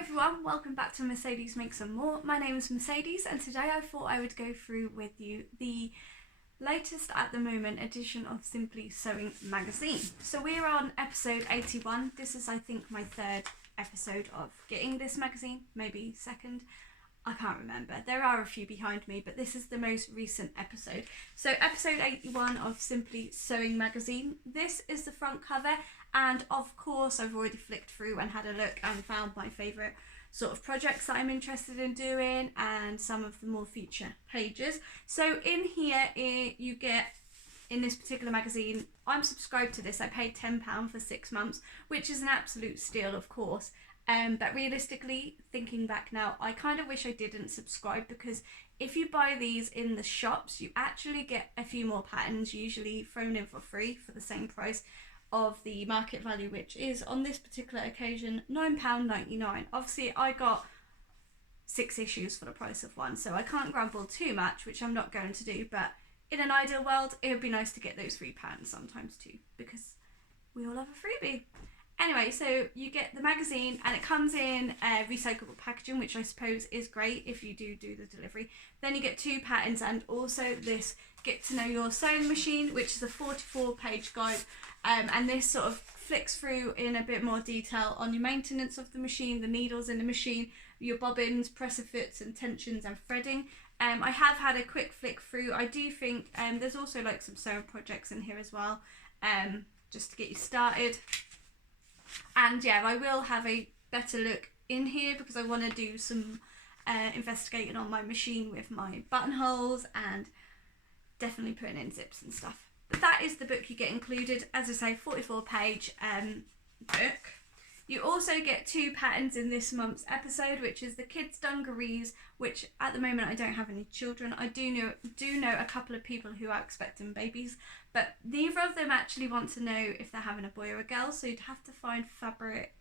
everyone, welcome back to Mercedes Makes Some More. My name is Mercedes and today I thought I would go through with you the latest at the moment edition of Simply Sewing magazine. So we're on episode 81. This is I think my third episode of getting this magazine, maybe second. I can't remember. There are a few behind me, but this is the most recent episode. So episode 81 of Simply Sewing magazine. This is the front cover, and of course I've already flicked through and had a look and found my favourite sort of projects that I'm interested in doing and some of the more feature pages. So in here you get, in this particular magazine, I'm subscribed to this. I paid £10 for 6 months, which is an absolute steal, of course. But realistically, thinking back now, I kind of wish I didn't subscribe, because if you buy these in the shops, you actually get a few more patterns, usually thrown in for free for the same price of the market value, which is, on this particular occasion, £9.99. Obviously, I got 6 issues for the price of one, so I can't grumble too much, which I'm not going to do, but in an ideal world, it would be nice to get those free patterns sometimes too, because we all love a freebie. Anyway, so you get the magazine and it comes in recyclable packaging, which I suppose is great if you do the delivery. Then you get 2 patterns and also this Get to Know Your Sewing Machine, which is a 44-page guide. And this sort of flicks through in a bit more detail on your maintenance of the machine, the needles in the machine, your bobbins, presser foots and tensions and threading. I have had a quick flick through. I do think there's also like some sewing projects in here as well, just to get you started. And yeah, I will have a better look in here because I want to do some investigating on my machine with my buttonholes and definitely putting in zips and stuff. But that is the book you get included. As I say, 44-page book. You also get 2 patterns in this month's episode, which is the kids' dungarees, which at the moment I don't have any children. I do know a couple of people who are expecting babies, but neither of them actually want to know if they're having a boy or a girl, so you'd have to find fabric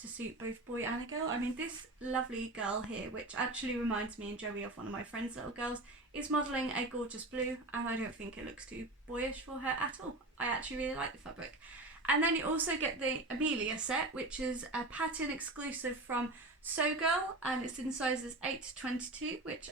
to suit both boy and a girl. I mean, this lovely girl here, which actually reminds me and Joey of one of my friend's little girls, is modelling a gorgeous blue, and I don't think it looks too boyish for her at all. I actually really like the fabric. And then you also get the Amelia set, which is a pattern exclusive from Sew Girl, and it's in sizes 8 to 22, which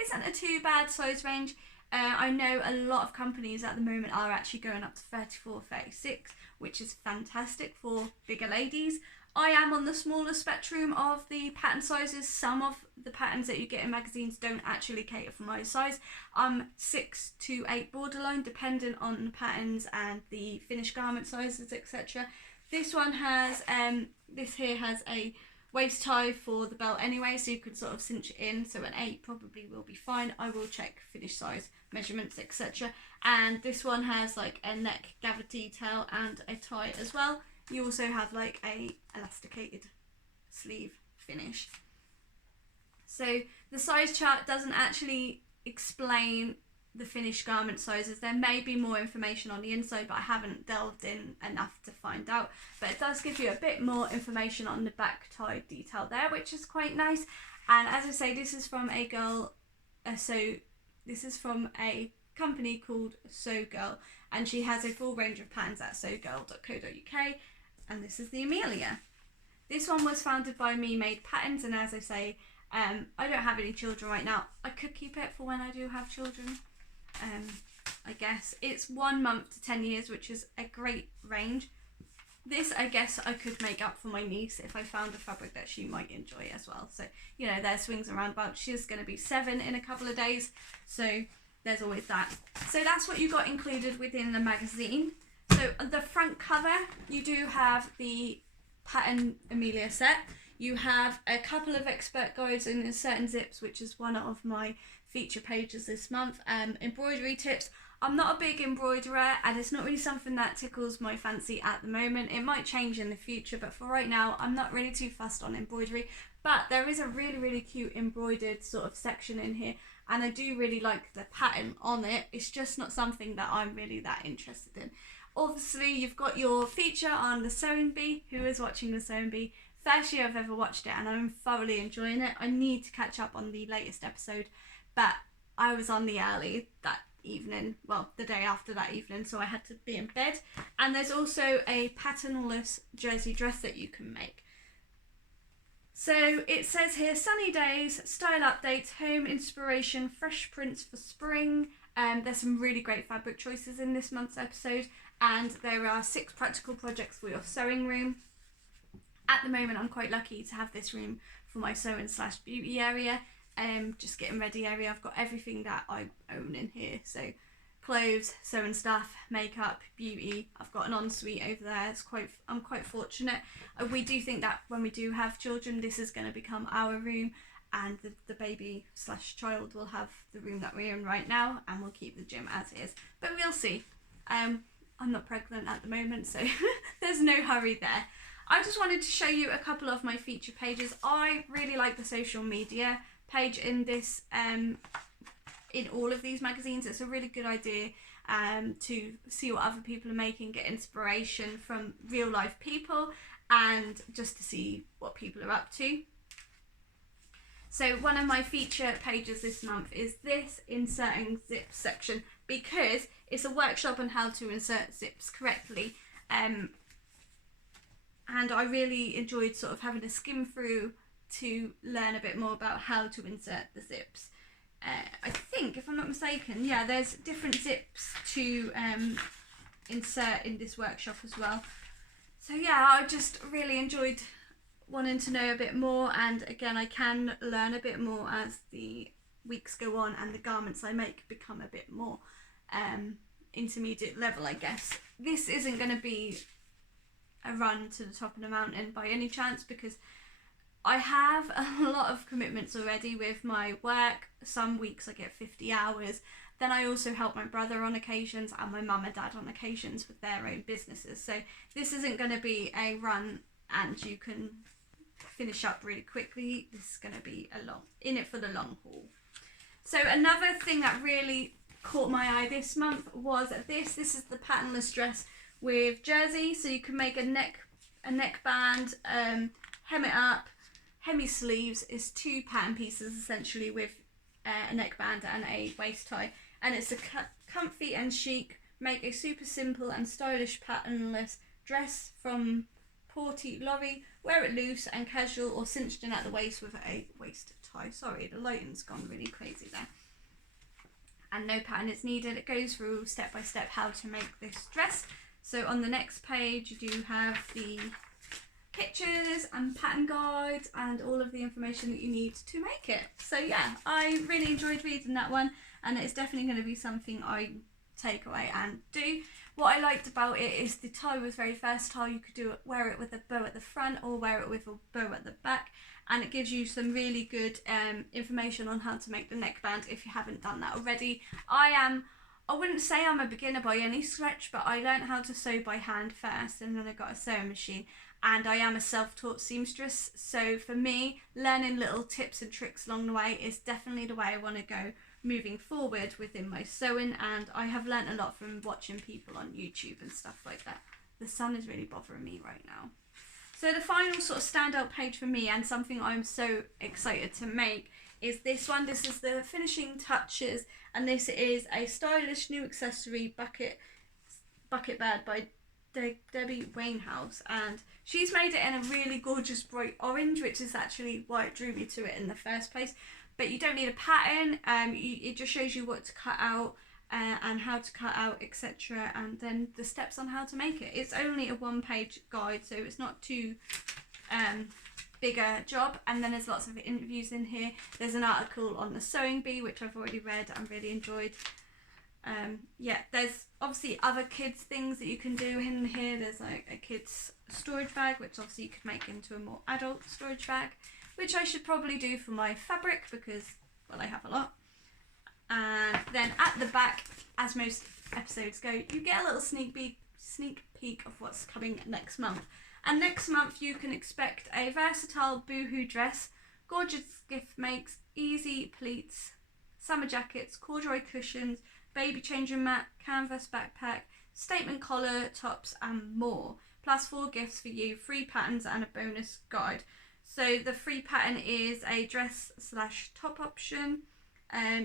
isn't a too bad size range. I know a lot of companies at the moment are actually going up to 34, 36, which is fantastic for bigger ladies. I am on the smaller spectrum of the pattern sizes. Some of the patterns that you get in magazines don't actually cater for my size. I'm 6 to 8 borderline, depending on the patterns and the finished garment sizes, etc. This one has, this here has a waist tie for the belt anyway, so you can sort of cinch it in, so an 8 probably will be fine. I will check finished size measurements, etc. And this one has like a neck gather detail and a tie as well. You also have like a elasticated sleeve finish. So the size chart doesn't actually explain the finished garment sizes. There may be more information on the inside, but I haven't delved in enough to find out. But it does give you a bit more information on the back tie detail there, which is quite nice. And as I say, this is from a girl, this is from a company called Sew Girl, and she has a full range of patterns at sewgirl.co.uk. And this is the Amelia. This one was founded by Me Made Patterns, and as I say, I don't have any children right now. I could keep it for when I do have children. I guess it's 1 month to 10 years, which is a great range. This, I guess, I could make up for my niece if I found a fabric that she might enjoy as well. So, you know, there's swings and roundabouts. She's going to be 7 in a couple of days, so there's always that. So that's what you got included within the magazine. So the front cover, you do have the pattern Amelia set. You have a couple of expert guides in certain zips, which is one of my feature pages this month. Embroidery tips. I'm not a big embroiderer, and it's not really something that tickles my fancy at the moment. It might change in the future, but for right now, I'm not really too fussed on embroidery. But there is a really, really cute embroidered sort of section in here, and I do really like the pattern on it. It's just not something that I'm really that interested in. Obviously, you've got your feature on the Sewing Bee. Who is watching the Sewing Bee? First year I've ever watched it, and I'm thoroughly enjoying it. I need to catch up on the latest episode, but I was on the early that evening, well, the day after that evening, so I had to be in bed. And there's also a patternless jersey dress that you can make. So it says here, sunny days, style updates, home inspiration, fresh prints for spring. There's some really great fabric choices in this month's episode, and there are 6 practical projects for your sewing room. At the moment, I'm quite lucky to have this room for my sewing / beauty area, just getting ready area. I've got everything that I own in here, so clothes, sewing stuff, makeup, beauty. I've got an ensuite over there. I'm quite fortunate. We do think that when we do have children, this is going to become our room, and the baby / child will have the room that we're in right now, and we'll keep the gym as is. But we'll see. I'm not pregnant at the moment, so there's no hurry there. I just wanted to show you a couple of my feature pages. I really like the social media page in this, in all of these magazines. It's a really good idea to see what other people are making, get inspiration from real life people, and just to see what people are up to. So one of my feature pages this month is this inserting zips section, because it's a workshop on how to insert zips correctly. And I really enjoyed sort of having a skim through to learn a bit more about how to insert the zips. I think, if I'm not mistaken, yeah, there's different zips to insert in this workshop as well. So yeah, I just really enjoyed wanting to know a bit more, and again, I can learn a bit more as the weeks go on and the garments I make become a bit more intermediate level, I guess. This isn't going to be a run to the top of the mountain by any chance, because I have a lot of commitments already with my work. Some weeks I get 50 hours. Then I also help my brother on occasions and my mum and dad on occasions with their own businesses. So this isn't going to be a run and you can finish up really quickly. This is going to be in it for the long haul. So another thing that really caught my eye this month was this is the patternless dress with jersey. So you can make a neckband, hem it up. Hemi sleeves is 2 pattern pieces essentially with a neckband and a waist tie, and it's a comfy and chic, make a super simple and stylish patternless dress from Porty Lorry. Wear it loose and casual or cinched in at the waist with a waist tie. Sorry, the lighting's gone really crazy there. And no pattern is needed. It goes through step by step how to make this dress. So on the next page you do have the pictures and pattern guides and all of the information that you need to make it. So yeah, I really enjoyed reading that one, and it's definitely going to be something I take away and do. What I liked about it is the tie was very versatile. You could wear it with a bow at the front or wear it with a bow at the back, and it gives you some really good information on how to make the neckband if you haven't done that already. I wouldn't say I'm a beginner by any stretch, but I learned how to sew by hand first, and then I got a sewing machine, and I am a self-taught seamstress. So for me, learning little tips and tricks along the way is definitely the way I want to go moving forward within my sewing, and I have learnt a lot from watching people on YouTube and stuff like that. The sun is really bothering me right now. So the final sort of standout page for me, and something I'm so excited to make, is this one. This is the finishing touches, and this is a stylish new accessory bucket bag by Debbie Wainhouse, and she's made it in a really gorgeous bright orange, which is actually why it drew me to it in the first place. But you don't need a pattern, it just shows you what to cut out and how to cut out, etc., and then the steps on how to make it. It's only a 1-page guide, so it's not too big a job, and then there's lots of interviews in here. There's an article on the sewing bee, which I've already read and really enjoyed. Yeah, there's obviously other kids things that you can do in here. There's like a kids storage bag, which obviously you could make into a more adult storage bag, which I should probably do for my fabric because, well, I have a lot. And then at the back, as most episodes go, you get a little sneak peek of what's coming next month. And next month you can expect a versatile boohoo dress, gorgeous gift makes, easy pleats, summer jackets, corduroy cushions, baby changing mat, canvas backpack, statement collar, tops and more. Plus 4 gifts for you, 3 patterns and a bonus guide. So the free pattern is a dress / top option.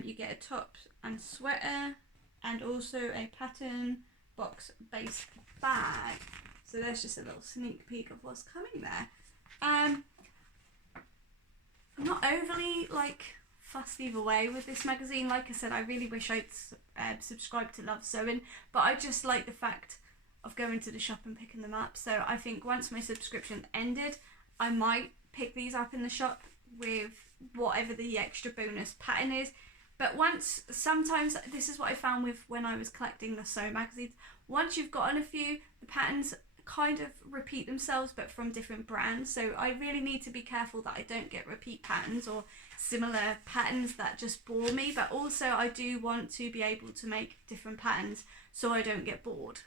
You get a top and sweater, and also a pattern box base bag. So there's just a little sneak peek of what's coming there. like fussed either way with this magazine. Like I said, I really wish I'd subscribed to Love Sewing, but I just like the fact of going to the shop and picking them up. So I think once my subscription ended, I might pick these up in the shop with whatever the extra bonus pattern is. But sometimes this is what I found with when I was collecting the sew magazines, once you've gotten a few, the patterns kind of repeat themselves but from different brands. So I really need to be careful that I don't get repeat patterns or similar patterns that just bore me, but also I do want to be able to make different patterns so I don't get bored.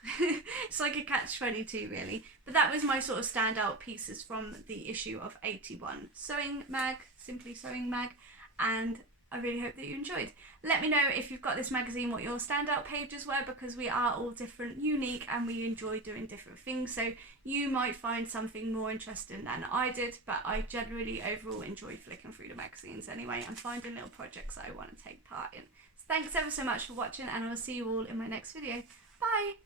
It's like a catch-22 really. But that was my sort of standout pieces from the issue of 81 Sewing Mag, Simply Sewing Mag, and I really hope that you enjoyed. Let me know if you've got this magazine what your standout pages were, because we are all different, unique, and we enjoy doing different things. So you might find something more interesting than I did, but I generally overall enjoy flicking through the magazines anyway and finding little projects that I want to take part in. So thanks ever so much for watching, and I'll see you all in my next video. Bye!